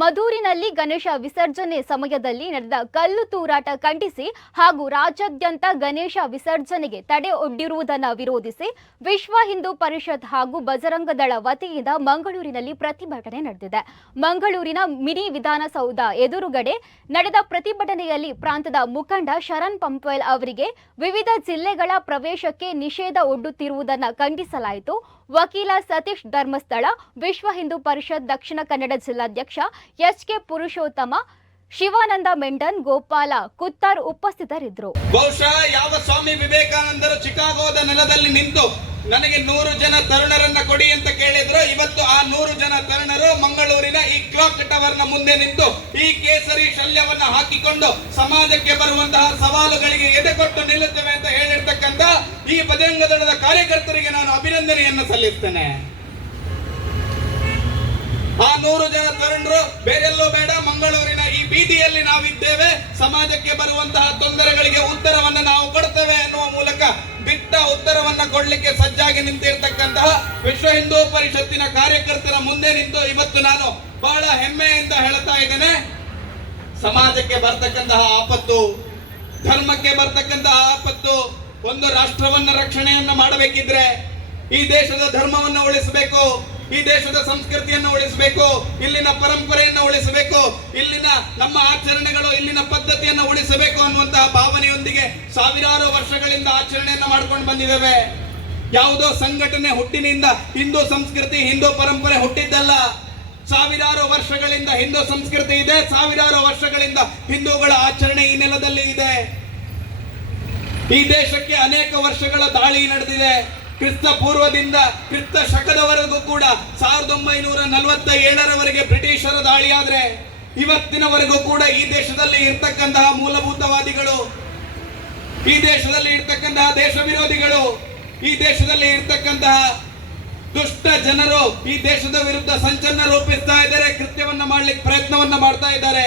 ಮಧೂರಿನಲ್ಲಿ ಗಣೇಶ ವಿಸರ್ಜನೆ ಸಮಯದಲ್ಲಿ ನಡೆದ ಕಲ್ಲು ತೂರಾಟ ಖಂಡಿಸಿ ಹಾಗೂ ರಾಜ್ಯಾದ್ಯಂತ ಗಣೇಶ ವಿಸರ್ಜನೆಗೆ ತಡೆ ಒಡ್ಡಿರುವುದನ್ನು ವಿರೋಧಿಸಿ ವಿಶ್ವ ಹಿಂದೂ ಪರಿಷತ್ ಹಾಗೂ ಬಜರಂಗದಳ ವತಿಯಿಂದ ಮಂಗಳೂರಿನಲ್ಲಿ ಪ್ರತಿಭಟನೆ ನಡೆದಿದೆ. ಮಂಗಳೂರಿನ ಮಿನಿ ವಿಧಾನಸೌಧ ಎದುರುಗಡೆ ನಡೆದ ಪ್ರತಿಭಟನೆಯಲ್ಲಿ ಪ್ರಾಂತದ ಮುಖಂಡ ಶರಣ್ ಪಂಪ್ವೆಲ್ ಅವರಿಗೆ ವಿವಿಧ ಜಿಲ್ಲೆಗಳ ಪ್ರವೇಶಕ್ಕೆ ನಿಷೇಧ ಒಡ್ಡುತ್ತಿರುವುದನ್ನು ಖಂಡಿಸಲಾಯಿತು. ವಕೀಲ ಸತೀಶ್ ಧರ್ಮಸ್ಥಳ, ವಿಶ್ವ ಹಿಂದೂ ಪರಿಷತ್ ದಕ್ಷಿಣ ಕನ್ನಡ ಜಿಲ್ಲಾಧ್ಯಕ್ಷ ಎಚ್ ಕೆ ಪುರುಷೋತ್ತಮ, ಶಿವಾನಂದ ಮೆಂಡನ್, ಗೋಪಾಲ ಕುತ್ತಾರ್ ಉಪಸ್ಥಿತರಿದ್ದರು. ಬಹುಶಃ ಯಾವ ಸ್ವಾಮಿ ವಿವೇಕಾನಂದರು ಚಿಕಾಗೋದ ನೆಲದಲ್ಲಿ ನಿಂತು ನನಗೆ ನೂರು ಜನ ತರುಣರನ್ನ ಕೊಡಿ ಅಂತ ಕೇಳಿದ್ರು, ಇವತ್ತು ಆ ನೂರು ಜನ ತರುಣರು ಮಂಗಳೂರಿನ ಈ ಕ್ಲಾಕ್ ಟವರ್ನ ಮುಂದೆ ನಿಂತು ಈ ಕೇಸರಿ ಶಲ್ಯವನ್ನ ಹಾಕಿಕೊಂಡು ಸಮಾಜಕ್ಕೆ ಬರುವಂತಹ ಸವಾಲುಗಳಿಗೆ ಎದೆಕೊಟ್ಟು ನಿಲ್ಲುತ್ತವೆ ಅಂತ ಹೇಳಿರ್ತಕ್ಕಂತ ಈ ಬಜರಂಗ ಕಾರ್ಯಕರ್ತರಿಗೆ ನಾನು ಅಭಿನಂದನೆಯನ್ನು ಸಲ್ಲಿಸ್ತೇನೆ. ಆ ನೂರು ಜನ ತರುಣರು, ಬೇರೆಲ್ಲೂ ಬೇಡ, ಮಂಗಳೂರಿನ ಈ ಬೀದಿಯಲ್ಲಿ ನಾವಿದ್ದೇವೆ. ಸಮಾಜಕ್ಕೆ ಬರುವಂತಹ ತೊಂದರೆಗಳಿಗೆ ಉತ್ತರವನ್ನು ನಾವು ಕೊಡ್ತೇವೆ ಅನ್ನುವ ಮೂಲಕ ದಿಟ್ಟ ಉತ್ತರವನ್ನ ಕೊಡ್ಲಿಕ್ಕೆ ಸಜ್ಜಾಗಿ ನಿಂತಿರ್ತಕ್ಕಂತಹ ವಿಶ್ವ ಹಿಂದೂ ಪರಿಷತ್ತಿನ ಕಾರ್ಯಕರ್ತರ ಮುಂದೆ ನಿಂತು ಇವತ್ತು ನಾನು ಬಹಳ ಹೆಮ್ಮೆಯಿಂದ ಹೇಳ್ತಾ ಇದ್ದೇನೆ. ಸಮಾಜಕ್ಕೆ ಬರ್ತಕ್ಕಂತಹ ಆಪತ್ತು, ಧರ್ಮಕ್ಕೆ ಬರ್ತಕ್ಕಂತಹ ಆಪತ್ತು, ಒಂದು ರಾಷ್ಟ್ರವನ್ನ ರಕ್ಷಣೆಯನ್ನ ಮಾಡಬೇಕಿದ್ರೆ ಈ ದೇಶದ ಧರ್ಮವನ್ನ ಉಳಿಸಬೇಕು, ಈ ದೇಶದ ಸಂಸ್ಕೃತಿಯನ್ನು ಉಳಿಸಬೇಕು, ಇಲ್ಲಿನ ಪರಂಪರೆಯನ್ನು ಉಳಿಸಬೇಕು, ಇಲ್ಲಿನ ನಮ್ಮ ಆಚರಣೆಗಳು, ಇಲ್ಲಿನ ಪದ್ಧತಿಯನ್ನು ಉಳಿಸಬೇಕು ಅನ್ನುವಂತಹ ಭಾವನೆಯೊಂದಿಗೆ ಸಾವಿರಾರು ವರ್ಷಗಳಿಂದ ಆಚರಣೆಯನ್ನು ಮಾಡ್ಕೊಂಡು ಬಂದಿದ್ದೇವೆ. ಯಾವುದೋ ಸಂಘಟನೆ ಹುಟ್ಟಿನಿಂದ ಹಿಂದೂ ಸಂಸ್ಕೃತಿ, ಹಿಂದೂ ಪರಂಪರೆ ಹುಟ್ಟಿದ್ದಲ್ಲ. ಸಾವಿರಾರು ವರ್ಷಗಳಿಂದ ಹಿಂದೂ ಸಂಸ್ಕೃತಿ ಇದೆ, ಸಾವಿರಾರು ವರ್ಷಗಳಿಂದ ಹಿಂದೂಗಳ ಆಚರಣೆ ಈ ನೆಲದಲ್ಲಿ ಇದೆ. ಈ ದೇಶಕ್ಕೆ ಅನೇಕ ವರ್ಷಗಳ ದಾಳಿ ನಡೆದಿದೆ. ಕ್ರಿಸ್ತ ಪೂರ್ವದಿಂದ ಕ್ರಿಸ್ತ ಶಕದವರೆಗೂ ಕೂಡ ಸಾವಿರದ ಒಂಬೈನೂರ ನಲವತ್ತ ಏಳರವರೆಗೆ ಬ್ರಿಟಿಷರ ದಾಳಿಯಾದರೆ ಇವತ್ತಿನವರೆಗೂ ಕೂಡ ಈ ದೇಶದಲ್ಲಿ ಇರ್ತಕ್ಕಂತಹ ಮೂಲಭೂತವಾದಿಗಳು, ಈ ದೇಶದಲ್ಲಿ ಇರ್ತಕ್ಕಂತಹ ದೇಶ ವಿರೋಧಿಗಳು, ಈ ದೇಶದಲ್ಲಿ ಇರ್ತಕ್ಕಂತಹ ದುಷ್ಟ ಜನರು ಈ ದೇಶದ ವಿರುದ್ಧ ಸಂಚಲನ ರೂಪಿಸ್ತಾ ಇದ್ದಾರೆ, ಕೃತ್ಯವನ್ನ ಮಾಡ್ಲಿಕ್ಕೆ ಪ್ರಯತ್ನವನ್ನ ಮಾಡ್ತಾ ಇದ್ದಾರೆ.